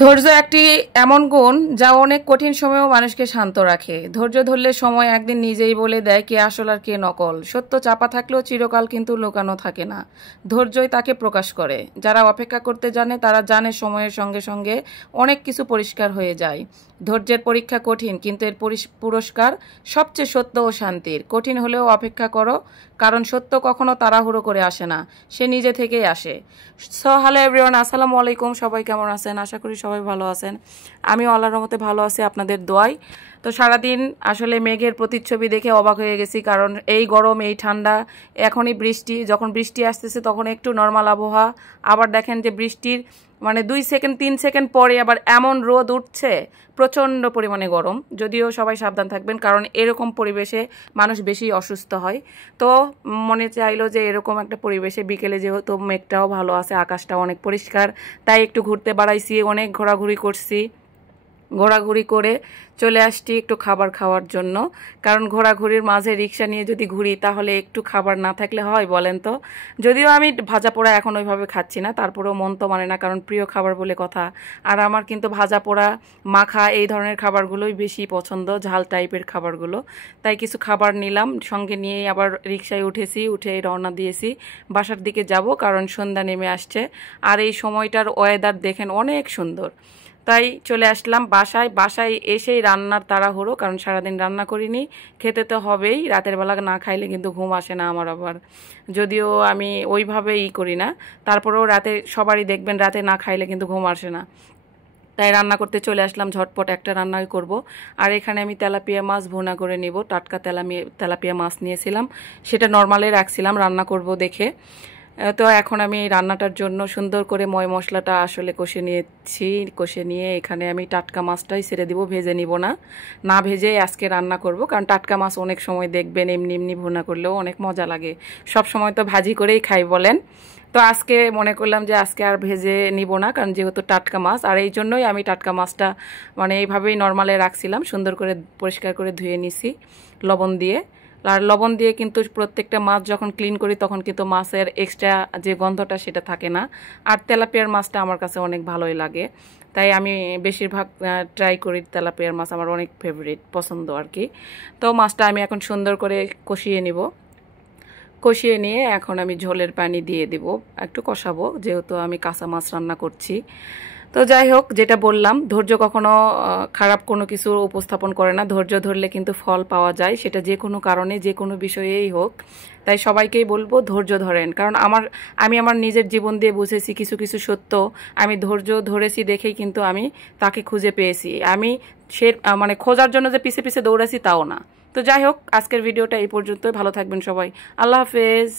ধৈর্য একটি এমন গুণ যা অনেক কঠিন সময়েও মানুষকে শান্ত রাখে। ধৈর্য ধরলে সময় একদিন নিজেই বলে দেয় কে আসল আর কে নকল। সত্য চাপা থাকলেও চিরকাল কিন্তু লুকানো থাকে না, ধৈর্যই তাকে প্রকাশ করে। যারা অপেক্ষা করতে জানে তারা জানে সময়ের সঙ্গে সঙ্গে অনেক কিছু পরিষ্কার হয়ে যায়। ধৈর্যের পরীক্ষা কঠিন, কিন্তু এর পুরস্কার সবচেয়ে সত্য ও শান্তির। কঠিন হলেও অপেক্ষা করো, কারণ সত্য কখনো তাড়াহুড়ো করে আসে না, সে নিজে থেকেই আসে। সো হ্যালো এভরিওয়ান, আসসালামু আলাইকুম। সবাই কেমন আছেন? আশা করি সবাই ভালো আছেন। আমি আল্লাহর রহমতে ভালো আছি, আপনাদের দোয়ায়। তো সারাদিন আসলে মেঘের প্রতিচ্ছবি দেখে অবাক হয়ে গেছি, কারণ এই গরম, এই ঠান্ডা, এখনই বৃষ্টি, যখন বৃষ্টি আসতেছে তখন একটু নর্মাল আবহাওয়া, আবার দেখেন যে বৃষ্টির 2 সেকেন্ড 3 সেকেন্ড পরে আবার এমন রোদ উঠছে, প্রচণ্ড পরিমাণে গরম। যদিও সবাই সাবধান থাকবেন, কারণ এরকম পরিবেশে মানুষ বেশি অসুস্থ হয়। তো মনে চাইলো যে এরকম একটা পরিবেশে বিকেলে যেহেতু মেঘটাও ভালো আছে, আকাশটাও অনেক পরিষ্কার, তাই একটু ঘুরতে বাড়াইছি, অনেক ঘোরাঘুরি করছি। ঘোরাঘুরি করে চলে আসছি একটু খাবার খাওয়ার জন্য, কারণ ঘোরাঘুরির মাঝে রিক্সা নিয়ে যদি ঘুরি তাহলে একটু খাবার না থাকলে হয় বলেন তো। যদিও আমি ভাজা পোড়া এখন ওইভাবে খাচ্ছি না, তারপরেও মন তো মানে না, কারণ প্রিয় খাবার বলে কথা। আর আমার কিন্তু ভাজা পোড়া, মাখা এই ধরনের খাবারগুলোই বেশি পছন্দ, ঝাল টাইপের খাবারগুলো। তাই কিছু খাবার নিলাম সঙ্গে, নিয়েই আবার রিক্সায় উঠেছি, উঠে রওনা দিয়েছি বাসার দিকে যাব, কারণ সন্ধ্যা নেমে আসছে। আর এই সময়টার ওয়েদার দেখেন অনেক সুন্দর। তাই চলে আসলাম বাসায় এসেই রান্নার তাড়াহুড়ো, কারণ সারাদিন রান্না করিনি, খেতে তো হবেই। রাতের বেলা না খাইলে কিন্তু ঘুম আসে না আমার আবার, যদিও আমি ওইভাবেই করি না, তারপরেও রাতে সবারই দেখবেন রাতে না খাইলে কিন্তু ঘুম আসে না। তাই রান্না করতে চলে আসলাম, ঝটপট একটা রান্নাই করব। আর এখানে আমি তেলাপিয়া মাছ ভুনা করে নিব। টাটকা তেলাপিয়া মাছ নিয়েছিলাম, সেটা নর্মালে রাখছিলাম রান্না করব দেখে। তো এখন আমি এই রান্নাটার জন্য সুন্দর করে ময় মশলাটা আসলে কষে নিয়েছি। কষে নিয়ে এখানে আমি টাটকা মাছটাই ছেড়ে দিব, ভেজে নিব না, না ভেজেই আজকে রান্না করব। কারণ টাটকা মাছ অনেক সময় দেখবেন এমনি এমনি ভুনা করলেও অনেক মজা লাগে, সব সময় তো ভাজি করেই খাই বলেন। তো আজকে মনে করলাম যে আজকে আর ভেজে নিব না, কারণ যেহেতু টাটকা মাছ, আর এই জন্যই আমি টাটকা মাছটা এইভাবেই নর্মালে রাখছিলাম। সুন্দর করে পরিষ্কার করে ধুয়ে নিছি লবণ দিয়ে। আর লবণ দিয়ে কিন্তু প্রত্যেকটা মাছ যখন ক্লিন করি তখন কিন্তু মাছের এক্সট্রা যে গন্ধটা সেটা থাকে না। আর তেলাপিয়ার মাছটা আমার কাছে অনেক ভালোই লাগে, তাই আমি বেশিরভাগ ট্রাই করি। তেলাপিয়ার মাছ আমার অনেক ফেভারিট, পছন্দ আর কি। তো মাছটা আমি এখন সুন্দর করে কষিয়ে নিব। কষিয়ে নিয়ে এখন আমি ঝোলের পানি দিয়ে দিব, একটু কষাবো যেহেতু আমি কাঁচা মাছ রান্না করছি। তো যাই হোক, যেটা বললাম, ধৈর্য কখনো খারাপ কোনো কিছু উপস্থাপন করে না। ধৈর্য ধরলে কিন্তু ফল পাওয়া যায়, সেটা যে কোনো কারণে, যে কোনো বিষয়েই হোক। তাই সবাইকেই বলবো ধৈর্য ধরেন, কারণ আমি আমার নিজের জীবন দিয়ে বুঝেছি কিছু কিছু সত্য। আমি ধৈর্য ধরেছি দেখেই কিন্তু আমি তাকে খুঁজে পেয়েছি। আমি সে খোঁজার জন্য যে পিছে পিছে দৌড়াছি তাও না। তো যাই হোক, আজকের ভিডিওটা এই পর্যন্তই। ভালো থাকবেন সবাই, আল্লাহ হাফেজ।